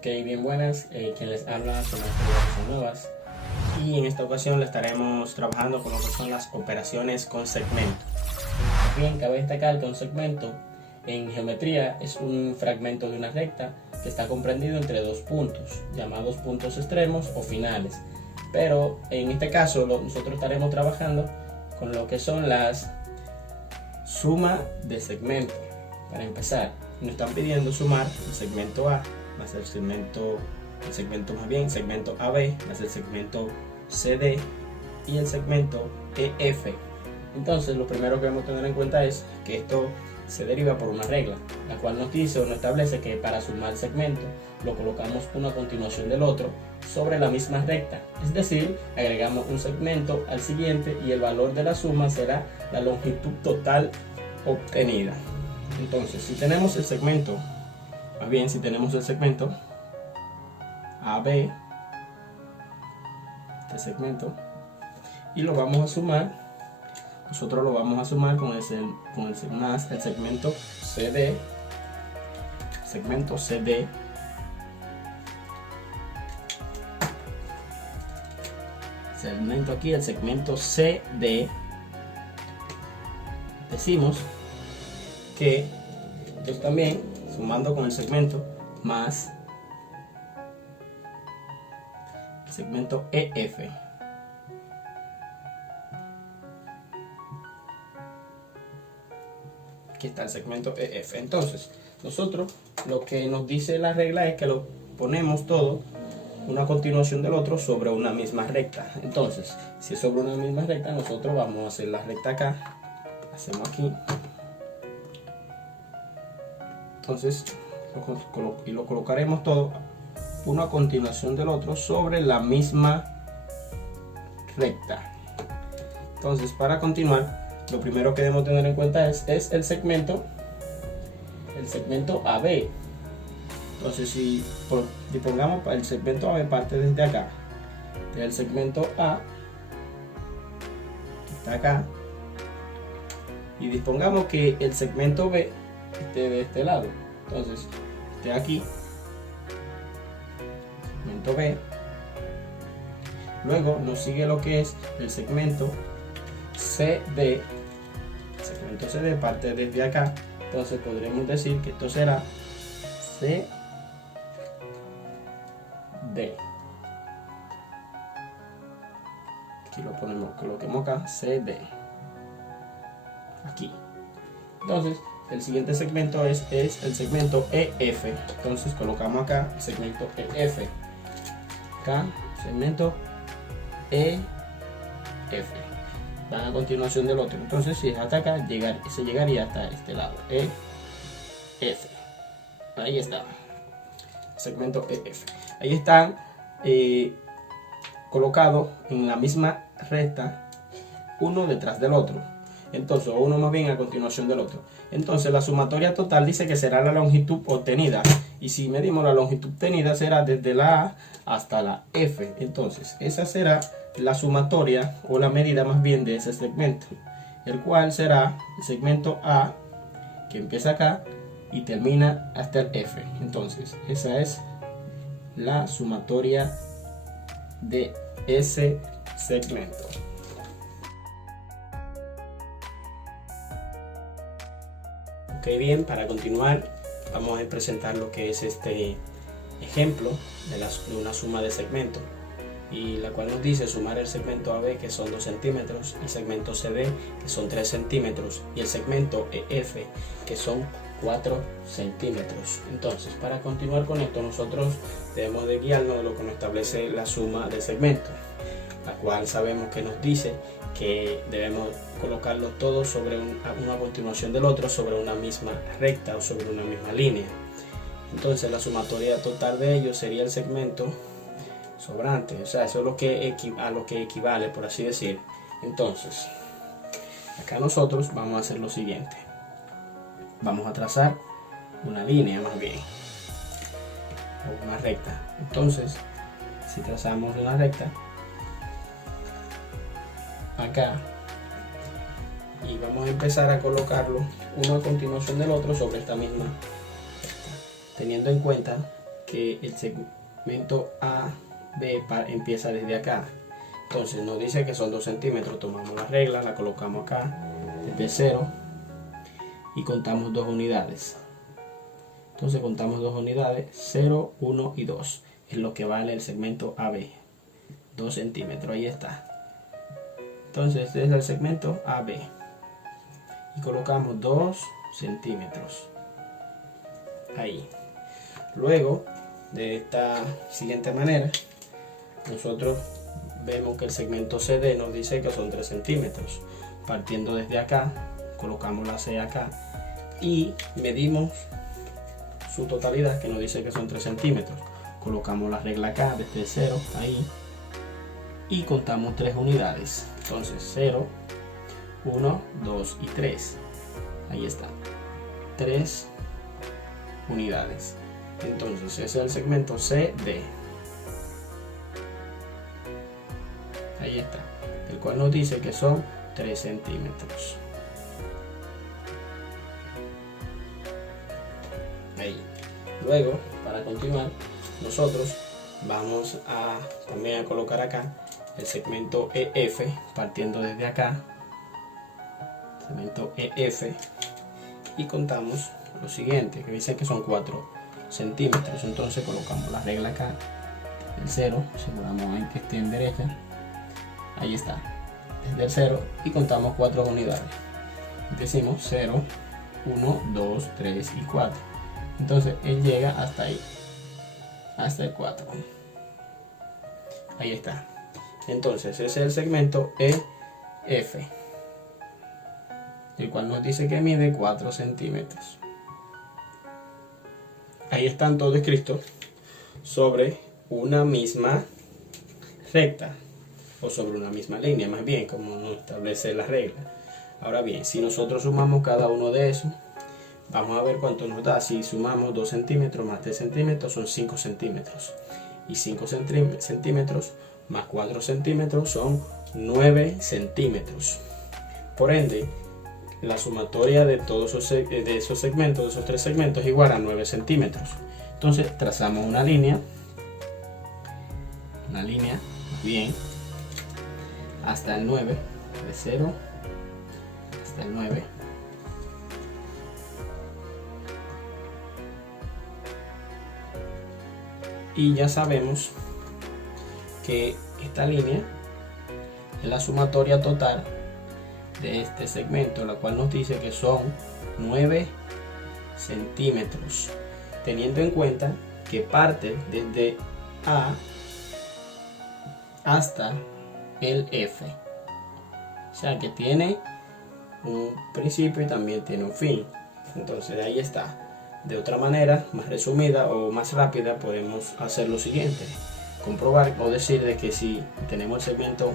Ok, bien buenas, quien les habla son Nuevas y en esta ocasión le estaremos trabajando con lo que son las operaciones con segmento. Bien, cabe destacar que un segmento en geometría es un fragmento de una recta que está comprendido entre dos puntos, llamados puntos extremos o finales. Pero en este caso nosotros estaremos trabajando con lo que son las sumas de segmento. Para empezar, nos están pidiendo sumar el segmento A más el segmento AB más el segmento CD y el segmento EF. Entonces lo primero que debemos tener en cuenta es que esto se deriva por una regla, la cual nos dice o nos establece que para sumar segmento lo colocamos uno a continuación del otro sobre la misma recta, es decir, agregamos un segmento al siguiente y el valor de la suma será la longitud total obtenida. Entonces, si tenemos el segmento AB, este segmento, y lo vamos a sumar, nosotros lo vamos a sumar con el segmento CD, el segmento CD, decimos que entonces también sumando con el segmento más el segmento EF. Aquí está el segmento EF. Entonces nosotros lo que nos dice la regla es que lo ponemos todo una continuación del otro sobre una misma recta. Entonces si es sobre una misma recta, nosotros vamos a hacer la recta acá, hacemos aquí, entonces lo colocaremos todo uno a continuación del otro sobre la misma recta. Entonces, para continuar, lo primero que debemos tener en cuenta es el segmento AB. Entonces, si pongamos el segmento AB parte desde acá, del segmento A que está acá, y dispongamos que el segmento B esté de este lado, entonces esté aquí, segmento B, luego nos sigue lo que es el segmento CD, parte desde acá, entonces podremos decir que esto será CD, aquí lo ponemos, coloquemos acá CD, aquí. Entonces el siguiente segmento es el segmento EF, entonces colocamos acá el segmento EF, acá segmento EF, van a continuación del otro. Entonces si es hasta acá, se llegaría hasta este lado, EF, ahí está, segmento EF, ahí están colocados en la misma recta, uno detrás del otro. Entonces, uno más bien a continuación del otro. Entonces, la sumatoria total dice que será la longitud obtenida. Y si medimos la longitud obtenida, será desde la A hasta la F. Entonces, esa será la sumatoria o la medida más bien de ese segmento. El cual será el segmento A, que empieza acá y termina hasta el F. Entonces, esa es la sumatoria de ese segmento. Ok, bien, para continuar vamos a presentar lo que es este ejemplo de una suma de segmento, y la cual nos dice sumar el segmento AB, que son 2 centímetros, el segmento CD, que son 3 centímetros, y el segmento EF, que son 4 centímetros. Entonces, para continuar con esto, nosotros debemos de guiarnos de lo que nos establece la suma de segmento, la cual sabemos que nos dice que debemos colocarlo todo sobre una continuación del otro sobre una misma recta o sobre una misma línea. Entonces la sumatoria total de ellos sería el segmento sobrante, o sea, eso es a lo que equivale, por así decir. Entonces acá nosotros vamos a hacer lo siguiente, vamos a trazar una línea más bien, o una recta. Entonces si trazamos una recta acá y vamos a empezar a colocarlo uno a continuación del otro sobre esta misma recta, teniendo en cuenta que el segmento AB empieza desde acá. Entonces nos dice que son 2 centímetros, tomamos la regla, la colocamos acá desde 0 y contamos 2 unidades. Entonces contamos 2 unidades, 0, 1 y 2. Es lo que vale el segmento AB. 2 centímetros, ahí está. Entonces este es el segmento AB. Y colocamos 2 centímetros. Ahí. Luego, de esta siguiente manera, nosotros vemos que el segmento CD nos dice que son 3 centímetros. Partiendo desde acá, colocamos la C acá y medimos su totalidad, que nos dice que son 3 centímetros. Colocamos la regla acá desde 0, ahí, y contamos 3 unidades. Entonces 0, 1, 2 y 3. Ahí está. 3 unidades. Entonces ese es el segmento CD. Ahí está. El cual nos dice que son 3 centímetros. Ahí. Luego, para continuar, nosotros vamos a también a colocar acá el segmento EF, partiendo desde acá, segmento EF, y contamos lo siguiente, que dice que son 4 centímetros. Entonces colocamos la regla acá, el 0, aseguramos ahí que esté en derecha, ahí está, desde el 0, y contamos 4 unidades. Decimos 0, 1, 2, 3 y 4. Entonces él llega hasta ahí, hasta el 4. Ahí está. Entonces ese es el segmento EF, el cual nos dice que mide 4 centímetros. Ahí están todos escritos sobre una misma recta, o sobre una misma línea, más bien, como nos establece la regla. Ahora bien, si nosotros sumamos cada uno de esos, vamos a ver cuánto nos da. Si sumamos 2 centímetros más 3 centímetros son 5 centímetros. Y 5 centímetros más 4 centímetros son 9 centímetros. Por ende, la sumatoria de todos esos segmentos, de esos 3 segmentos, es igual a 9 centímetros. Entonces trazamos una línea, bien, hasta el 9, de 0 hasta el 9. Y ya sabemos que esta línea es la sumatoria total de este segmento, la cual nos dice que son 9 centímetros, teniendo en cuenta que parte desde A hasta el F, o sea que tiene un principio y también tiene un fin. Entonces ahí está. De otra manera, más resumida o más rápida, podemos hacer lo siguiente: comprobar o decir de que si tenemos el segmento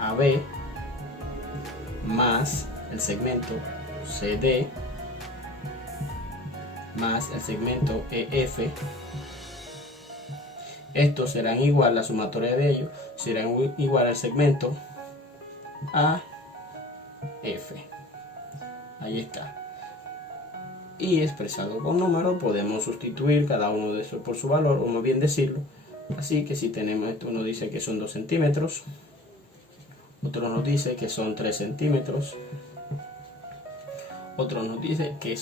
AB más el segmento CD más el segmento EF, estos serán igual, la sumatoria de ellos serán igual al segmento AF. Ahí está. Y expresado con números podemos sustituir cada uno de esos por su valor, o más bien decirlo. Así que si tenemos esto, uno dice que son 2 centímetros, otro nos dice que son 3 centímetros, otro nos dice que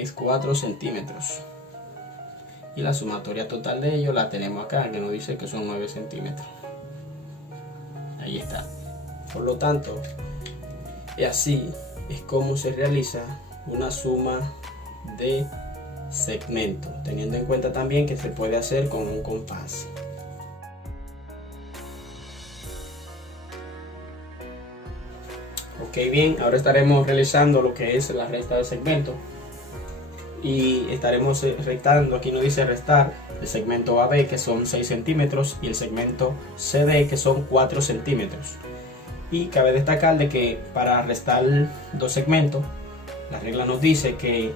es 4 centímetros, y la sumatoria total de ellos la tenemos acá, que nos dice que son 9 centímetros. Ahí está. Por lo tanto, y así es como se realiza una suma de segmento, teniendo en cuenta también que se puede hacer con un compás. Ok, bien, ahora estaremos realizando lo que es la resta de segmento y estaremos restando. Aquí nos dice restar el segmento AB, que son 6 centímetros, y el segmento CD, que son 4 centímetros. Y cabe destacar de que para restar 2 segmentos, la regla nos dice que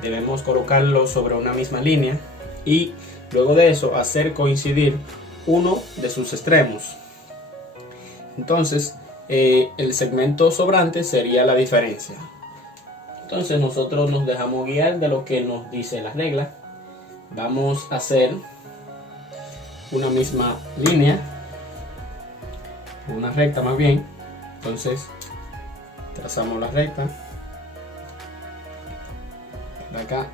debemos colocarlo sobre una misma línea y luego de eso hacer coincidir uno de sus extremos. Entonces el segmento sobrante sería la diferencia. Entonces nosotros nos dejamos guiar de lo que nos dice la regla. vamos a hacer una misma línea, una recta más bien. Entonces trazamos la recta de acá.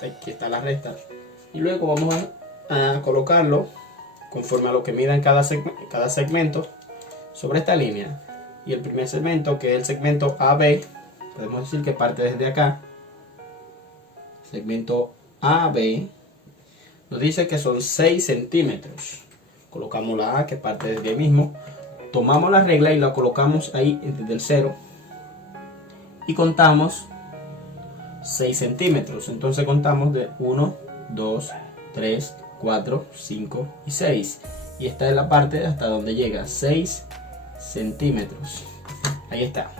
Aquí está la recta, y luego vamos a colocarlo conforme a lo que mida en cada segmento sobre esta línea. Y el primer segmento, que es el segmento AB, podemos decir que parte desde acá. Segmento AB nos dice que son 6 centímetros. Colocamos la A, que parte desde ahí mismo. Tomamos la regla y la colocamos ahí desde el 0 y contamos 6 centímetros. Entonces contamos de 1, 2, 3, 4, 5 y 6. Y esta es la parte hasta donde llega, 6 centímetros. Ahí está.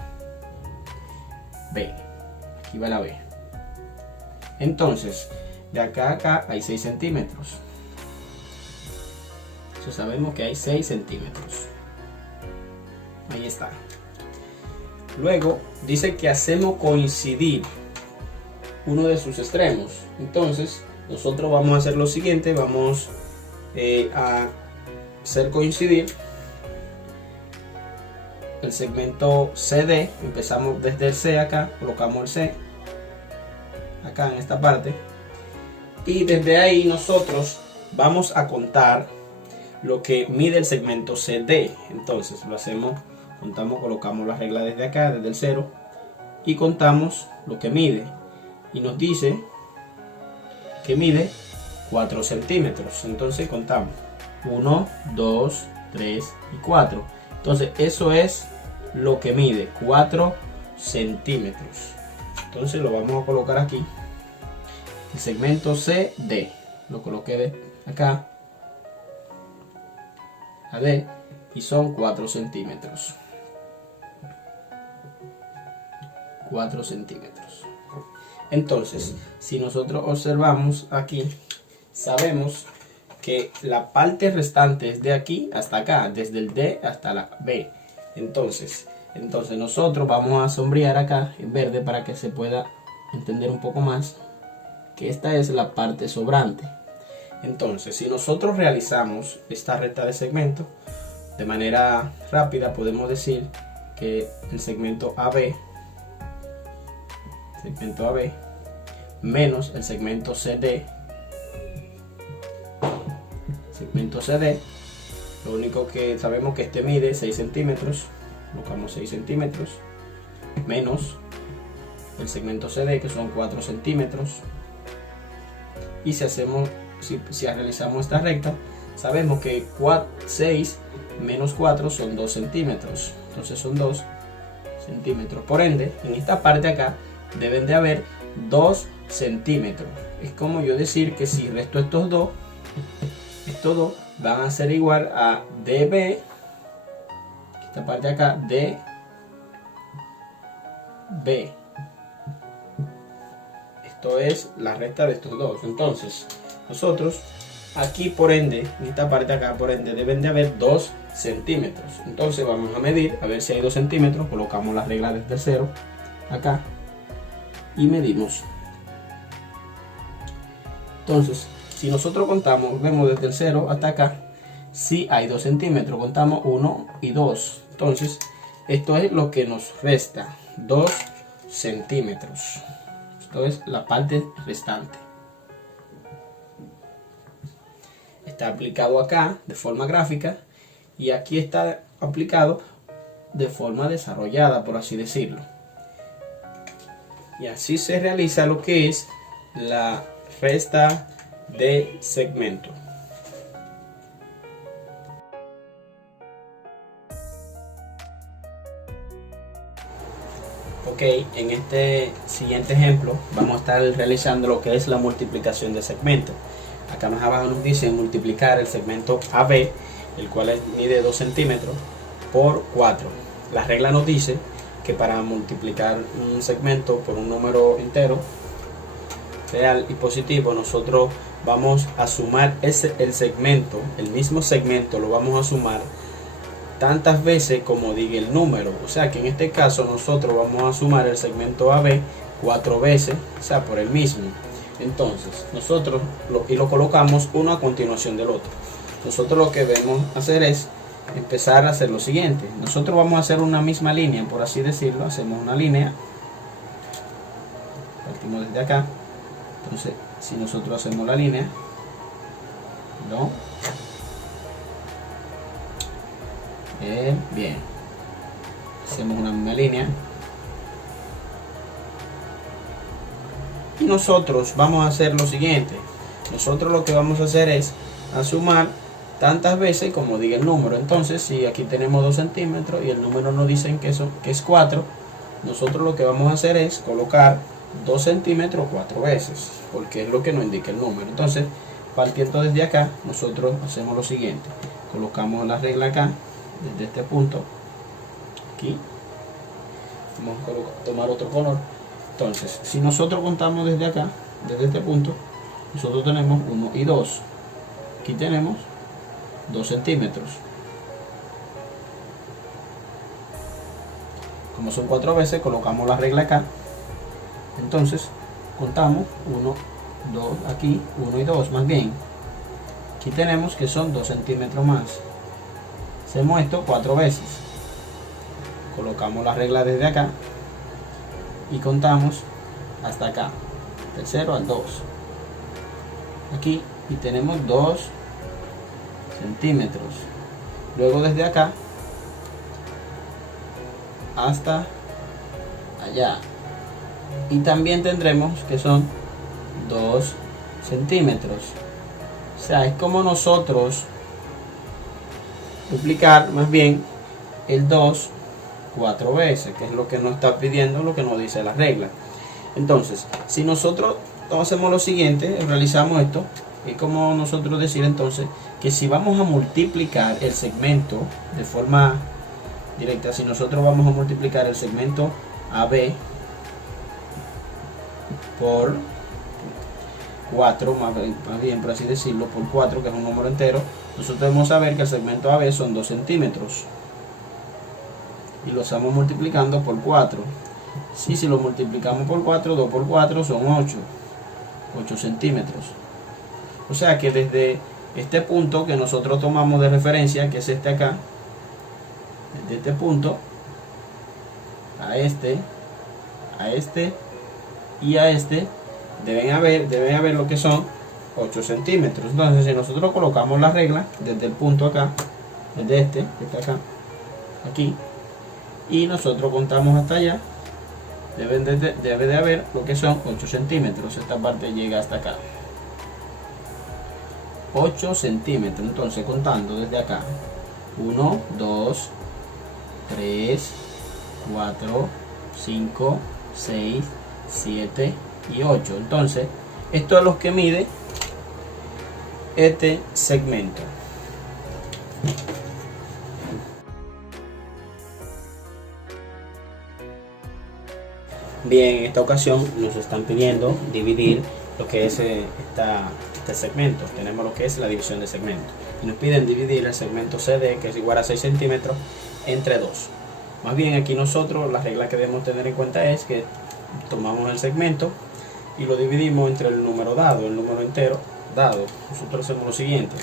B. Aquí va la B. Entonces, de acá a acá hay 6 centímetros. Entonces sabemos que hay 6 centímetros. Ahí está. Luego dice que hacemos coincidir uno de sus extremos. Entonces nosotros vamos a hacer lo siguiente. Vamos a hacer coincidir el segmento CD. Empezamos desde el C acá, colocamos el C acá en esta parte, y desde ahí nosotros vamos a contar lo que mide el segmento CD. Entonces lo hacemos, contamos, colocamos la regla desde acá, desde el 0, y contamos lo que mide, y nos dice que mide 4 centímetros. Entonces contamos 1, 2, 3 y 4. Entonces eso es lo que mide, 4 centímetros. Entonces lo vamos a colocar aquí, el segmento CD, lo coloqué de acá a D, y son 4 centímetros. 4 centímetros. Entonces, si nosotros observamos aquí, sabemos que la parte restante es de aquí hasta acá, desde el D hasta la B. Entonces nosotros vamos a sombrear acá en verde para que se pueda entender un poco más que esta es la parte sobrante. Entonces, si nosotros realizamos esta recta de segmento de manera rápida, podemos decir que el segmento AB menos el segmento CD, lo único que sabemos que este mide 6 centímetros, colocamos 6 centímetros, menos el segmento CD, que son 4 centímetros, y si realizamos esta recta, sabemos que 6 menos 4 son 2 centímetros, entonces son 2 centímetros. Por ende, en esta parte acá deben de haber 2 centímetros. Es como yo decir que si resto estos dos van a ser igual a DB, esta parte acá, DB. Esto es la recta de estos dos. Entonces nosotros aquí, por ende, en esta parte acá, por ende deben de haber 2 centímetros. Entonces vamos a medir a ver si hay 2 centímetros. Colocamos la regla desde el 0 acá y medimos. Entonces, si nosotros contamos, vemos desde el 0 hasta acá, si hay 2 centímetros, contamos 1 y 2. Entonces, esto es lo que nos resta, 2 centímetros. Esto es la parte restante. Está aplicado acá de forma gráfica, y aquí está aplicado de forma desarrollada, por así decirlo. Y así se realiza lo que es la resta de segmento. Ok, en este siguiente ejemplo vamos a estar realizando lo que es la multiplicación de segmentos. Acá más abajo nos dice multiplicar el segmento AB, el cual mide 2 centímetros, por 4. La regla nos dice que para multiplicar un segmento por un número entero, real y positivo, nosotros vamos a sumar el segmento, el mismo segmento lo vamos a sumar tantas veces como diga el número. O sea que en este caso nosotros vamos a sumar el segmento AB 4 veces, o sea, por el mismo. Entonces nosotros lo colocamos uno a continuación del otro. Nosotros lo que debemos hacer es empezar a hacer lo siguiente. Nosotros vamos a hacer una misma línea, por así decirlo. Hacemos una línea, partimos desde acá. Entonces si nosotros hacemos la línea, ¿no? Bien, hacemos una misma línea y nosotros vamos a hacer lo siguiente. Nosotros lo que vamos a hacer es a sumar tantas veces como diga el número. Entonces si aquí tenemos 2 centímetros y el número nos dicen que es 4, nosotros lo que vamos a hacer es colocar 2 centímetros 4 veces, porque es lo que nos indica el número. Entonces, partiendo desde acá, nosotros hacemos lo siguiente: colocamos la regla acá, desde este punto, aquí, vamos a tomar otro color. Entonces, si nosotros contamos desde acá, desde este punto, nosotros tenemos 1 y 2. Aquí tenemos 2 centímetros. Como son 4 veces, colocamos la regla acá. Entonces contamos 1, 2, aquí 1 y 2, más bien aquí tenemos que son 2 centímetros más. Hacemos esto 4 veces, colocamos la regla desde acá y contamos hasta acá, del 0 al 2, aquí, y tenemos 2 centímetros. Luego desde acá hasta allá, y también tendremos que son 2 centímetros. O sea, es como nosotros duplicar más bien el 2 4 veces, que es lo que nos está pidiendo, lo que nos dice la regla. Entonces, si nosotros hacemos lo siguiente, realizamos esto, es como nosotros decir entonces que si vamos a multiplicar el segmento de forma directa, si nosotros vamos a multiplicar el segmento AB por 4, más bien por así decirlo, por 4, que es un número entero, nosotros debemos saber que el segmento AB son 2 centímetros y lo estamos multiplicando por 4. Si lo multiplicamos por 4, 2 por 4 son 8 centímetros. O sea que desde este punto que nosotros tomamos de referencia, que es este acá, desde este punto a este y a este, deben haber lo que son 8 centímetros. Entonces si nosotros colocamos la regla desde el punto acá, desde este que está acá, aquí, y nosotros contamos hasta allá, debe de haber lo que son 8 centímetros. Esta parte llega hasta acá, 8 centímetros. Entonces contando desde acá, 1, 2, 3, 4, 5, 6, 7 y 8. Entonces esto es lo que mide este segmento. Bien, en esta ocasión nos están pidiendo dividir lo que es este segmento. Tenemos lo que es la división de segmento y nos piden dividir el segmento CD, que es igual a 6 centímetros, entre 2. Más bien aquí nosotros la regla que debemos tener en cuenta es que tomamos el segmento y lo dividimos entre el número dado, el número entero dado. Nosotros hacemos lo siguiente: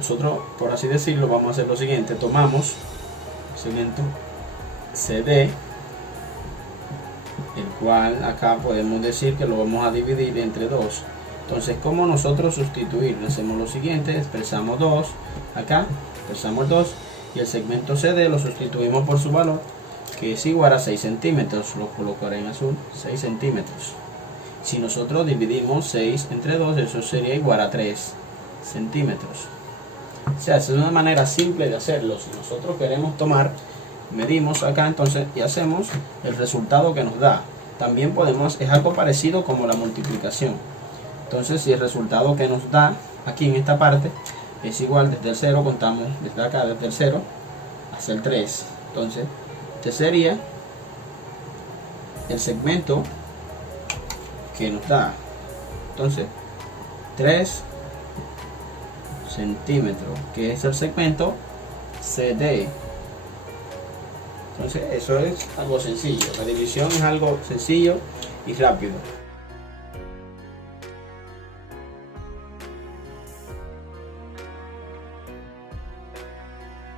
nosotros, por así decirlo, vamos a hacer lo siguiente: tomamos el segmento CD, el cual acá podemos decir que lo vamos a dividir entre 2. Entonces, ¿cómo nosotros sustituirlo? Hacemos lo siguiente: expresamos 2 acá, expresamos 2 y el segmento CD lo sustituimos por su valor, que es igual a 6 centímetros. Lo colocaré en azul, 6 centímetros. Si nosotros dividimos 6 entre 2, eso sería igual a 3 centímetros. O sea, esa es una manera simple de hacerlo. Si nosotros queremos tomar, medimos acá entonces y hacemos el resultado que nos da. También podemos, es algo parecido como la multiplicación. Entonces, si el resultado que nos da aquí en esta parte es igual, desde el 0 contamos desde acá, desde el 0 hasta el 3. Entonces, este sería el segmento que nos da. Entonces, 3 centímetros, que es el segmento CD. Entonces, eso es algo sencillo. La división es algo sencillo y rápido.